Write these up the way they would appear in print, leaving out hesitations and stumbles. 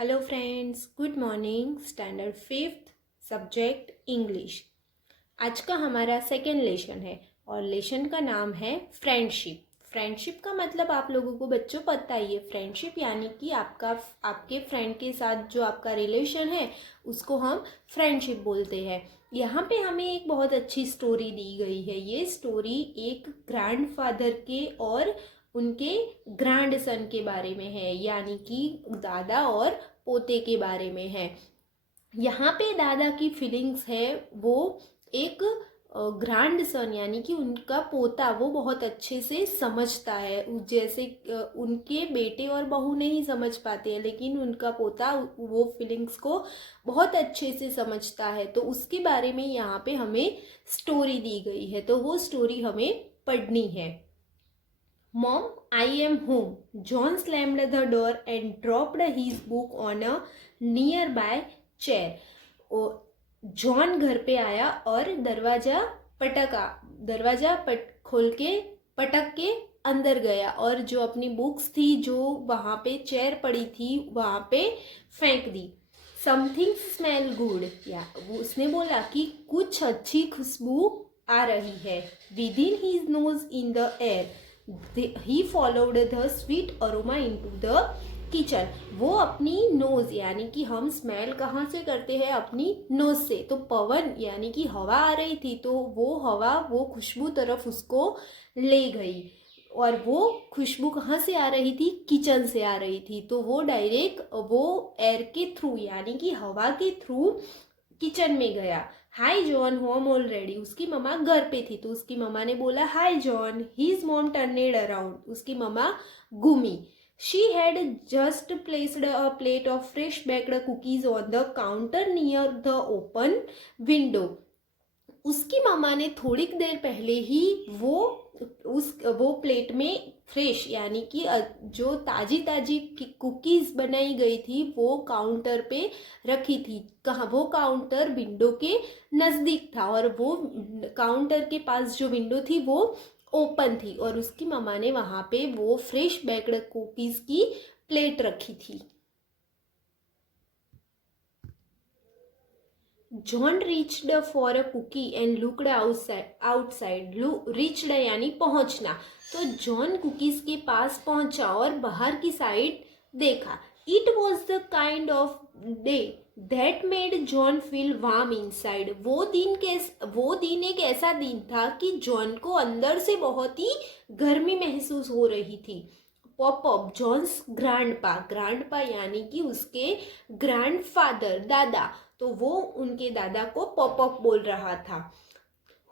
Hello friends, good morning. Standard fifth, subject English. आज का हमारा सेकेंड लेसन है और लेसन का नाम है फ्रेंडशिप। फ्रेंडशिप का मतलब आप लोगों को बच्चों पता ही है। फ्रेंडशिप यानी कि आपके फ्रेंड के साथ जो आपका रिलेशन है उसको हम फ्रेंडशिप बोलते हैं। यहाँ पे हमें एक बहुत अच्छी स्टोरी दी गई है। ये स्टोरी एक ग्रैंडफादर के और उनके ग्रैंडसन के बारे में है, यानी कि दादा और पोते के बारे में है। यहाँ पे दादा की फीलिंग्स है वो एक ग्रैंड सन यानी कि उनका पोता वो बहुत अच्छे से समझता है। जैसे उनके बेटे और बहू नहीं समझ पाते हैं, लेकिन उनका पोता वो फीलिंग्स को बहुत अच्छे से समझता है। तो उसके बारे में यहाँ पे हमें स्टोरी दी गई है, तो वो स्टोरी हमें पढ़नी है। Mom, I am home. John slammed the door and dropped his book on a nearby chair. John घर पे आया और दरवाजा खोल के पटक के अंदर गया और जो अपनी बुक्स थी जो वहां पे चेयर पड़ी थी वहां पे फेंक दी। समथिंग स्मेल गुड, या उसने बोला कि कुछ अच्छी खुशबू आ रही है। With in his nose in the air he followed the sweet aroma into the kitchen. वो अपनी नोज यानी कि हम स्मेल कहाँ से करते हैं, अपनी नोज से। तो पवन यानी कि हवा आ रही थी, तो वो हवा वो खुशबू तरफ उसको ले गई। और वो खुशबू कहाँ से आ रही थी, किचन से आ रही थी। तो वो डायरेक्ट वो एयर के थ्रू यानी कि हवा के थ्रू किचन में गया। हाय जॉन, होम ऑलरेडी। उसकी मम्मा घर पे थी, तो उसकी मम्मा ने बोला हाय John. His mom turned around, उसकी मम्मा घूमी। She had just placed a plate of fresh baked cookies on the counter near the open window. उसकी मम्मा ने थोड़ी देर पहले ही वो प्लेट में फ्रेश यानी कि जो ताजी ताजी कुकीज बनाई गई थी वो काउंटर पे रखी थी। कहाँ? वो काउंटर विंडो के नजदीक था और वो काउंटर के पास जो विंडो थी वो ओपन थी और उसकी मम्मा ने वहां पे वो फ्रेश बेक्ड कुकीज की प्लेट रखी थी। John reached for a cookie and looked outside. reached यानी पहुंचना। तो जॉन कुकीज के पास पहुंचा और बाहर की साइड देखा। It was the kind of day that made John feel warm inside. वो दिन एक ऐसा दिन था कि जॉन को अंदर से बहुत ही गर्मी महसूस हो रही थी। पॉपअप, जॉन्स ग्रैंडपा यानी कि उसके ग्रैंडफादर, दादा। तो वो उनके दादा को पॉपअप बोल रहा था।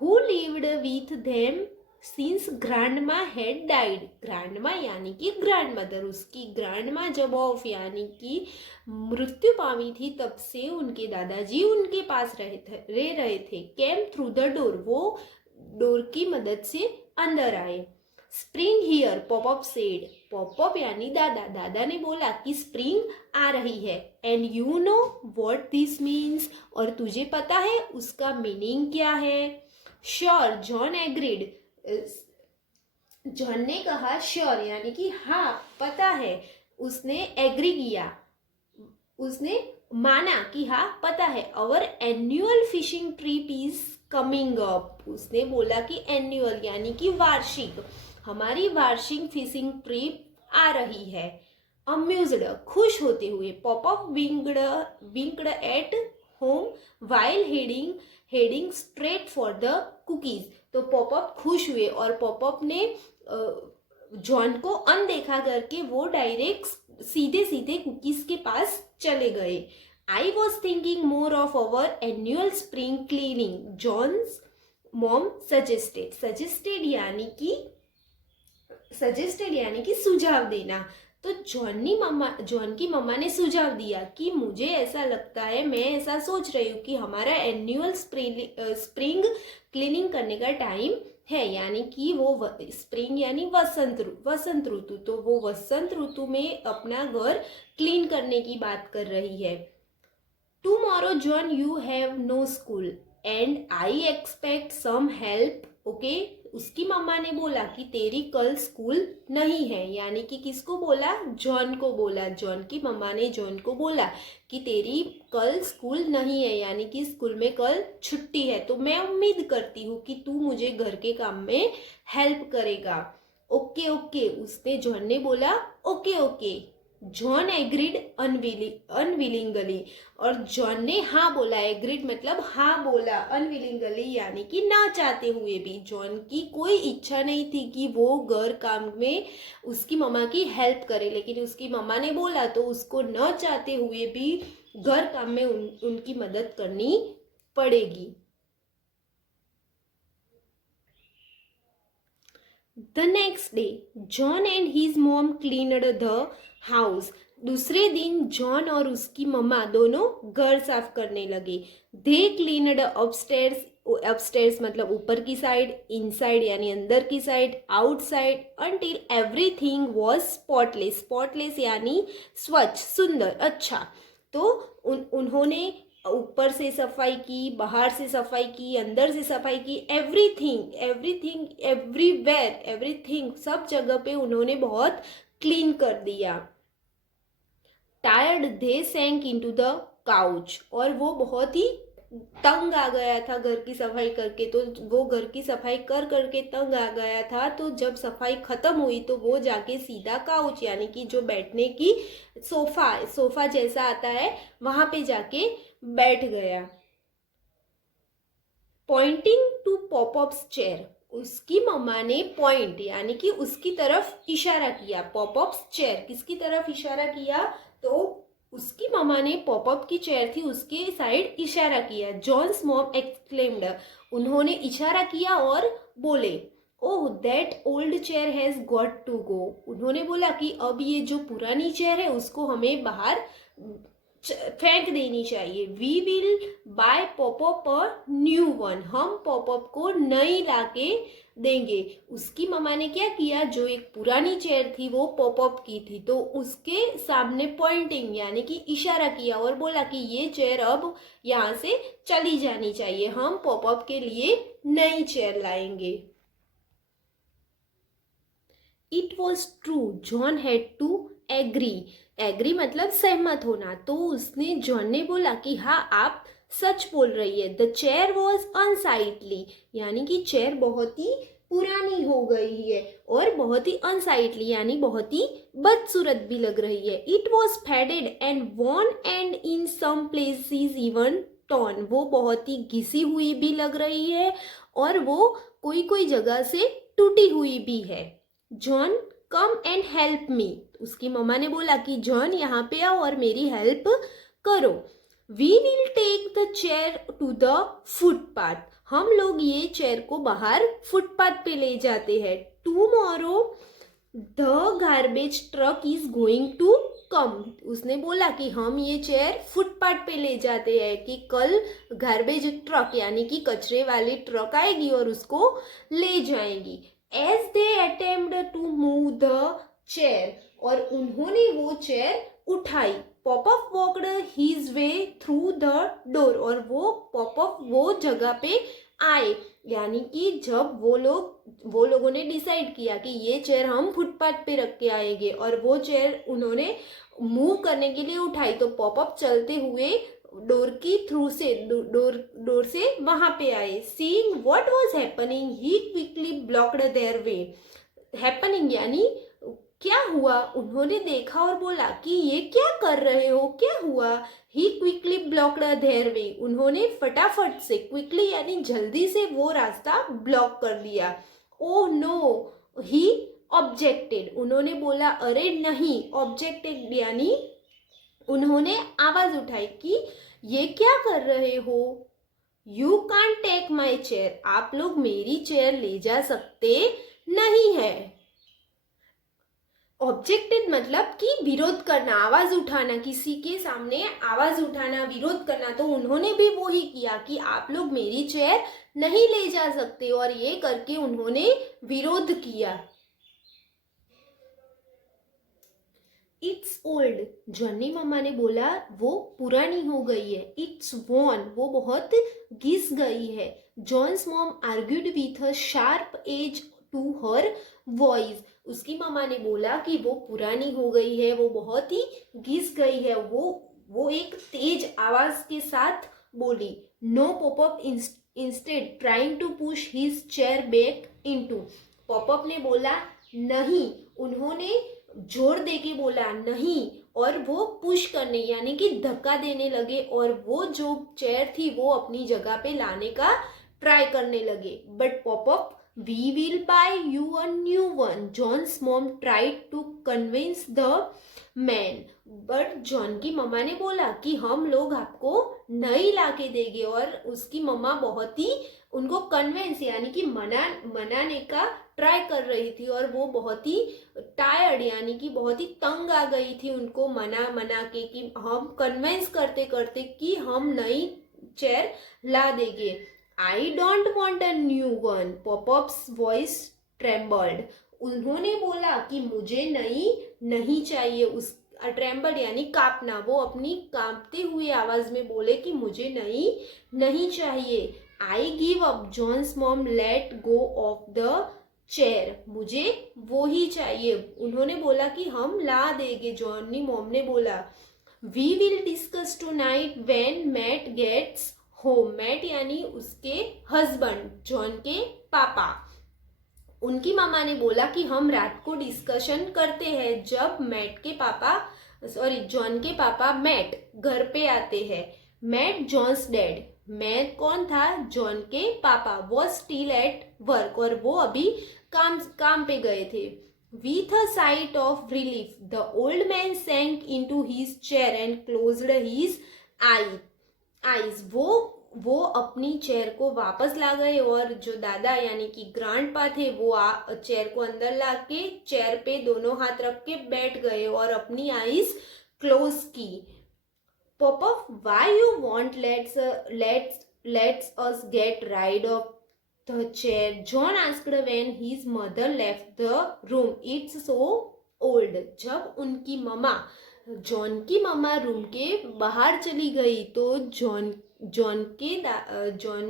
Who lived with them since grandma had died. Grandma यानी कि ग्रैंडमदर, उसकी ग्रैंडमा जब ऑफ यानी कि मृत्यु पावी थी तब से उनके दादाजी उनके पास रह रहे थे। केम थ्रू द डोर, वो डोर की मदद से अंदर आए। Spring here, popup said. Popup यानी दादा ने बोला कि स्प्रिंग आ रही है। And you know what this means, और तुझे पता है उसका मीनिंग क्या है। Sure, John agreed. जॉन ने कहा श्योर यानी कि हाँ पता है। उसने एग्री किया, उसने माना कि हाँ पता है। Our annual fishing trip is coming up. उसने बोला कि एनुअल यानी कि वार्षिक, हमारी वार्षिक फिशिंग ट्रिप आ रही है। अम्यूज्ड, खुश होते हुए। Popup winked at home while heading straight for the cookies. तो पॉपअप खुश हुए और पॉपअप ने जॉन को अनदेखा करके वो डायरेक्ट सीधे सीधे कुकीज के पास चले गए। I was thinking more of our annual spring cleaning, John's mom suggested यानी कि सुझाव देना। तो जॉन की मम्मा ने सुझाव दिया कि मुझे ऐसा लगता है, मैं ऐसा सोच रही हूँ कि हमारा एनुअल स्प्रिंग क्लीनिंग करने का टाइम है। यानी कि वो स्प्रिंग यानी वसंत ऋतु, तो वो वसंत ऋतु में अपना घर क्लीन करने की बात कर रही है। Tomorrow John you have no school and I expect some help, okay. उसकी मम्मा ने बोला कि तेरी कल स्कूल नहीं है, यानी कि किसको बोला, जॉन को बोला। जॉन की मम्मा ने जॉन को बोला कि तेरी कल स्कूल नहीं है, यानी कि स्कूल में कल छुट्टी है, तो मैं उम्मीद करती हूँ कि तू मुझे घर के काम में हेल्प करेगा। ओके ओके, उसने जॉन ने बोला okay okay. John agreed unwillingly, और जॉन ने हाँ बोला। एग्रीड मतलब हाँ बोला, अनविलिंगली यानी कि ना चाहते हुए भी। जॉन की कोई इच्छा नहीं थी कि वो घर काम में उसकी मम्मा की हेल्प करे, लेकिन उसकी मम्मा ने बोला तो उसको न चाहते हुए भी घर काम में उनकी मदद करनी पड़ेगी। The next day, John and his mom cleaned the house. दूसरे दिन जॉन और उसकी मम्मा दोनों घर साफ करने लगे। They cleaned upstairs, अपस्टेयर्स मतलब ऊपर की साइड, इनसाइड यानी अंदर की side, outside, until everything was spotless. Spotless यानी स्वच्छ, सुंदर, अच्छा। तो उन्होंने ऊपर से सफाई की, बाहर से सफाई की, अंदर से सफाई की, एवरीथिंग एवरीथिंग एवरीवेयर एवरीथिंग, सब जगह पे उन्होंने बहुत क्लीन कर दिया। Tired they sank into the couch, और वो बहुत ही तंग आ गया था घर की सफाई करके। तो वो घर की सफाई कर करके तंग आ गया था, तो जब सफाई खत्म हुई तो वो जाके सीधा काउच यानी कि जो बैठने की सोफा जैसा आता है वहां पे जाके बैठ गया। पॉइंटिंग टू पॉपअप्स चेयर, उसकी मम्मा ने पॉइंट यानी कि उसकी तरफ इशारा किया। पॉपअप्स चेयर किसकी तरफ इशारा किया, तो उसकी मम्मा ने पॉपअप की चेयर थी उसके साइड इशारा किया। जॉन्स मॉम एक्सक्लेम्ड, उन्होंने इशारा किया और बोले oh that old chair has got to go, उन्होंने बोला कि अब ये जो पुरानी चेयर है उसको हमें बाहर फेंक देनी चाहिए। We will buy Poppop a new one, हम पॉपअप को नई लाके देंगे। उसकी मम्मा ने क्या किया, जो एक पुरानी चेयर थी वो पॉपअप की थी, तो उसके सामने पॉइंटिंग यानी कि इशारा किया और बोला कि ये चेयर अब यहाँ से चली जानी चाहिए, हम पॉपअप के लिए नई चेयर लाएंगे। It was true, John had to agree मतलब सहमत होना। तो उसने जॉन ने बोला कि हाँ आप सच बोल रही है। द चेयर वॉज अनसाइटली, यानी कि चेयर बहुत ही पुरानी हो गई है और बहुत ही अनसाइटली यानी बहुत ही बदसूरत भी लग रही है। It was faded and worn and in some places even torn, वो बहुत ही घिसी हुई भी लग रही है और वो कोई कोई जगह से टूटी हुई भी है। John come and help me, उसकी मम्मा ने बोला कि जॉन यहाँ पे आओ और मेरी हेल्प करो। We will take the chair to the footpath, हम लोग ये चेयर को बाहर फुटपाथ पे ले जाते हैं। Tomorrow the garbage truck is going to come, उसने बोला कि हम ये चेयर फुटपाथ पे ले जाते हैं कि कल गार्बेज ट्रक यानी कि कचरे वाली ट्रक आएगी और उसको ले जाएंगी। As they attempt to move the chair, और उन्होंने वो चेयर उठाई। Popup walked his way through the door, और वो पॉपअप वो जगह पे आए, यानी कि जब वो लोगों ने डिसाइड किया कि ये चेयर हम फुटपाथ पे रख के आएंगे और वो चेयर उन्होंने मूव करने के लिए उठाई, तो पॉपअप चलते हुए डोर की थ्रू से डोर से वहां पे आए। Seeing what was happening he quickly blocked their way, happening यानी क्या हुआ, उन्होंने देखा और बोला कि ये क्या कर रहे हो, क्या हुआ। ही क्विकली ब्लॉक्ड देयर वे, उन्होंने फटाफट से, क्विकली यानी जल्दी से वो रास्ता ब्लॉक कर दिया। ओह नो ही ऑब्जेक्टेड, उन्होंने बोला अरे नहीं। ऑब्जेक्टेड यानी उन्होंने आवाज उठाई कि ये क्या कर रहे हो। You can't take my chair, आप लोग मेरी चेयर ले जा सकते नहीं है। ऑब्जेक्टेड मतलब कि विरोध करना, आवाज उठाना, किसी के सामने आवाज उठाना, विरोध करना। तो उन्होंने भी वो ही किया कि आप लोग मेरी चेयर नहीं ले जा सकते, और ये करके उन्होंने विरोध किया। It's old. जॉनी मम्मा ने बोला वो पुरानी हो गई है। इट्स वॉर्न, वो बहुत घिस गई है। John's mom argued with a sharp edge to her voice. उसकी मम्मा ने बोला कि वो पुरानी हो गई है, वो बहुत ही घिस गई है। वो एक तेज आवाज के साथ बोली। No Poppop instead trying to push his chair back into. Poppop ने बोला नहीं, उन्होंने जोर दे के बोला नहीं, और वो पुश करने यानी कि धक्का देने लगे और वो जो चेयर थी वो अपनी जगह पे लाने का ट्राई करने लगे। But Poppop, we will buy you a new one, John's mom tried to convince the man. But John की मम्मा ने बोला कि हम लोग आपको नई ला के देंगे, और उसकी मम्मा बहुत ही उनको कन्विंस यानी कि मनाने का ट्राई कर रही थी, और वो बहुत ही टायर्ड यानी कि बहुत ही तंग आ गई थी उनको मना के कि हम कन्विंस करते करते कि हम नई चेयर ला देंगे। I don't want a new one, popups voice trembled. उन्होंने बोला कि मुझे नई नहीं चाहिए। उस ट्रेम्बल यानी कांपना, वो अपनी कांपते हुए आवाज में बोले कि मुझे नई नहीं चाहिए। I give up, John's mom let go of the chair, मुझे वो ही चाहिए। उन्होंने बोला कि हम ला देंगे। जॉनी मॉम ने बोला we will discuss tonight when Matt gets home. Matt यानी उसके हस्बैंड, जॉन के पापा। उनकी मामा ने बोला कि हम रात को डिस्कशन करते हैं जब जॉन के पापा मैट घर पे आते हैं। मैट जॉन्स डैड, मैट कौन था? जॉन के पापा। वो स्टिल एट वर्क, और वो अभी काम पे गए थे। With a sight of relief, the old man sank into his chair and closed his eyes. वो अपनी चेयर को वापस ला गए, और जो दादा यानी कि ग्रैंडपा थे वो चेयर को अंदर ला के चेयर पे दोनों हाथ रख के बैठ गए और अपनी आईज क्लोज की। Popup, why you want let's us get rid of the chair, John asked when his mother left the room. It's so old. जब उनकी मम्मा, जॉन की मम्मा रूम के बाहर चली गई तो जॉन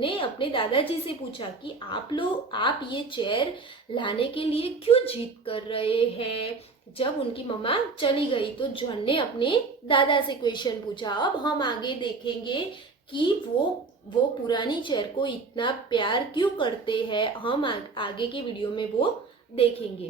ने अपने दादाजी से पूछा कि आप ये चेयर लाने के लिए क्यों जिद कर रहे हैं। जब उनकी मम्मा चली गई तो जॉन ने अपने दादा से क्वेश्चन पूछा। अब हम आगे देखेंगे कि वो पुरानी चेयर को इतना प्यार क्यों करते हैं। हम आगे के वीडियो में वो देखेंगे।